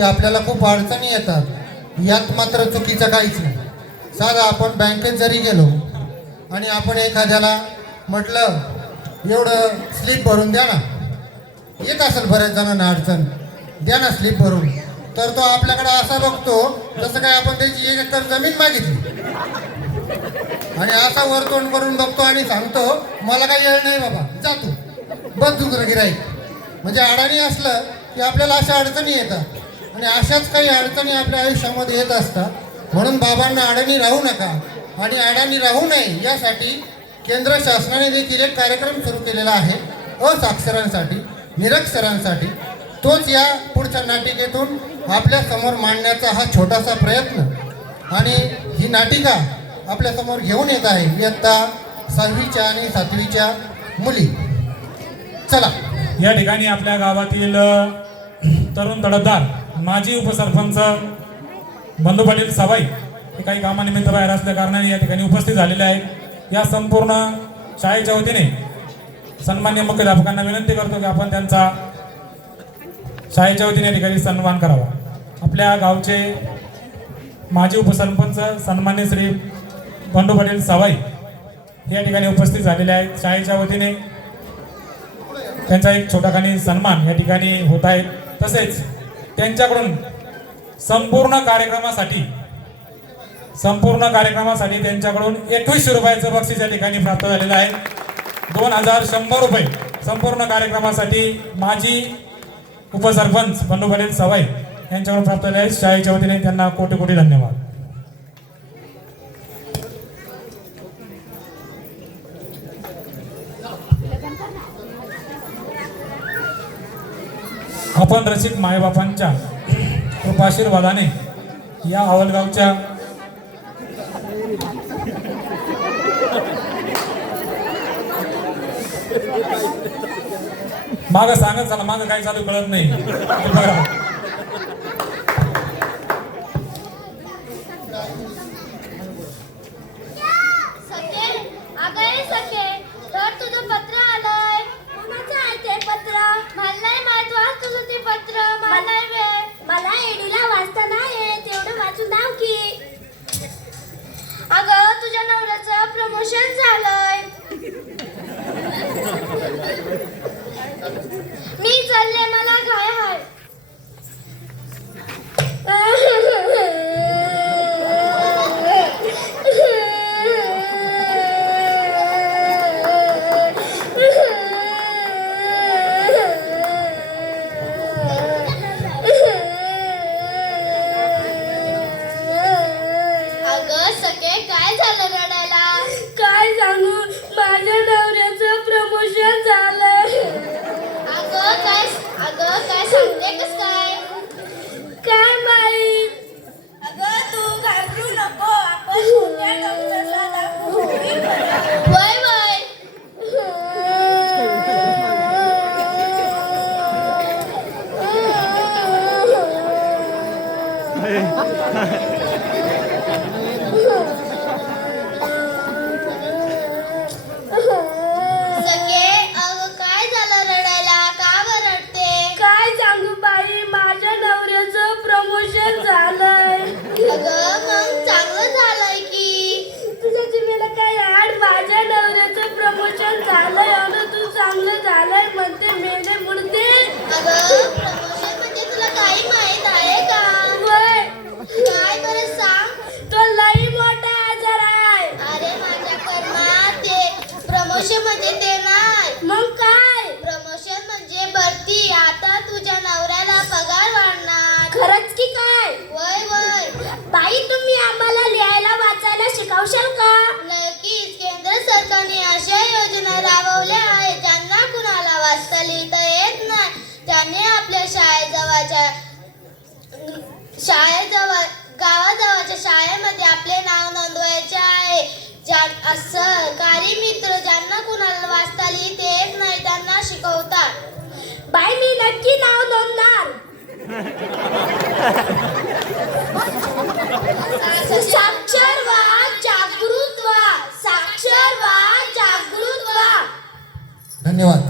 की आपल्याला खूप अडचणी येतात. यात मात्र चुकीचं काहीच नाही. साधा आपण बँकेत जरी गेलो आणि आपण एखाद्याला म्हटलं एवढं स्लिप भरून द्या ना. येत असेल बऱ्याच जणांना अडचण. द्या ना स्लिप भरून. तर तो आपल्याकडे असा बघतो जसं काय आपण त्याची एक एकर जमीन मागितली. आणि असा वर करून बघतो आणि सांगतो मला काही येळ नाही बाबा जातो तू. बघ दुसरं गिराईक म्हणजे अडाणी असलं की आपल्याला अशा अडचणी येतात. आणि अशाच काही अडचणी आपल्या आयुष्यामध्ये येत असतात. म्हणून बाबांना अडाणी राहू नका. आणि अडाणी राहू नये यासाठी केंद्र शासनाने देखील एक कार्यक्रम सुरू केलेला आहे. असाक्षरांसाठी निरक्षरांसाठी. तोच या पुढच्या नाटिकेतून आपल्यासमोर मांडण्याचा हा छोटासा प्रयत्न. आणि ही नाटिका आपल्यासमोर घेऊन येत आहे इयत्ता सहावीच्या आणि सातवीच्या मुली. चला. या ठिकाणी आपल्या गावातील तरुण तडफदार माजी उपसरपंच बंधू पाटील सवाई हे काही कामानिमित्त बाहेर असल्या कारणाने या ठिकाणी उपस्थित झालेले आहेत. या संपूर्ण शाळेच्या वतीने सन्मान्य मुख्याध्यापकांना विनंती करतो की आपण त्यांचा शाळेच्या वतीने या ठिकाणी सन्मान करावा. आपल्या गावचे माजी उपसरपंच सन्मान्य श्री बंडू पाटील सवाई हे या ठिकाणी उपस्थित झालेले आहेत. शाळेच्या वतीने त्यांचा एक छोटाखानी सन्मान या ठिकाणी होत आहे. तसेच त्यांच्याकडून संपूर्ण कार्यक्रमासाठी संपूर्ण कार्यक्रमासाठी त्यांच्याकडून एकवीसशे रुपयाचं बक्षीस या ठिकाणी प्राप्त झालेलं आहे. दोन हजार शंभर रुपये संपूर्ण कार्यक्रमासाठी माजी उपसरपंच बंडू सवाई यांच्याकडून प्राप्त झाले आहेत शाळेच्या वतीने त्यांना कोटी कोटी धन्यवाद. आपण रसिक मायबापांच्या कृपाशीर्वादाने या हवलगावच्या माग सांगत चला माग काय चालू कळत नाही बघा. मी लावशाल का नक्कीच. केंद्र सरकारने अशा योजना राबवल्या आहेत ज्यांना कुणाला वाचता लिहिता येत नाही. त्यांनी आपल्या शाळेजवळच्या शाळेजवळ गावाजवळच्या शाळेमध्ये आपले नाव नोंदवायचे आहे. ज्या सहकारी मित्र ज्यांना कुणाला वाचता लिहिता येत नाही त्यांना शिकवतात. बाई मी नक्की नाव नोंदणार. साक्षर Levanta.